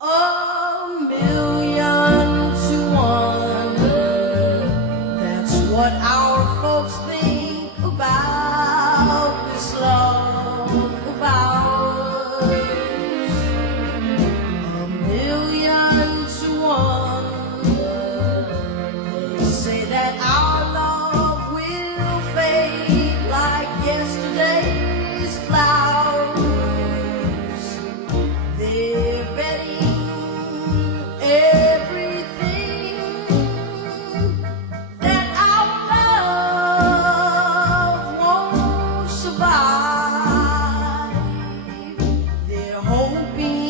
1,000,000 to 1. That's what our folks think about this love of ours. 1,000,000 to 1. They say that our love will fade like yesterday's flowers. They're betting everything that our love won't survive. They're hoping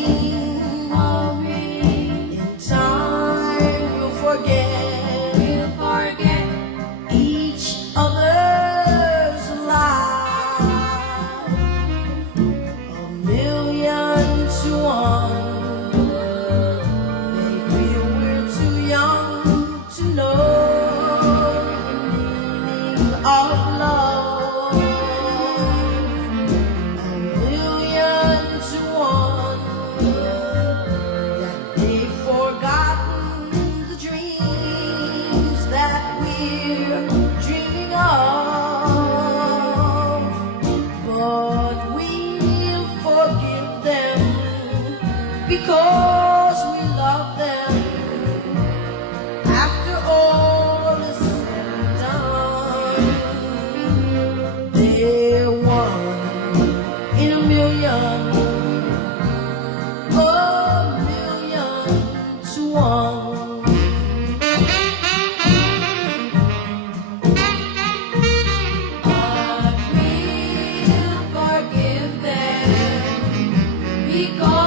in time we'll forget each other's life. 1,000,000 to 1. They feel we're too young to know the meaning of love. 1,000,000 to 1. That they've forgotten the dreams that we're dreaming of. But we'll forgive them because we love them. After all is said and done, they're 1 in 1,000,000. 1,000,000 to 1. But we'll forgive them because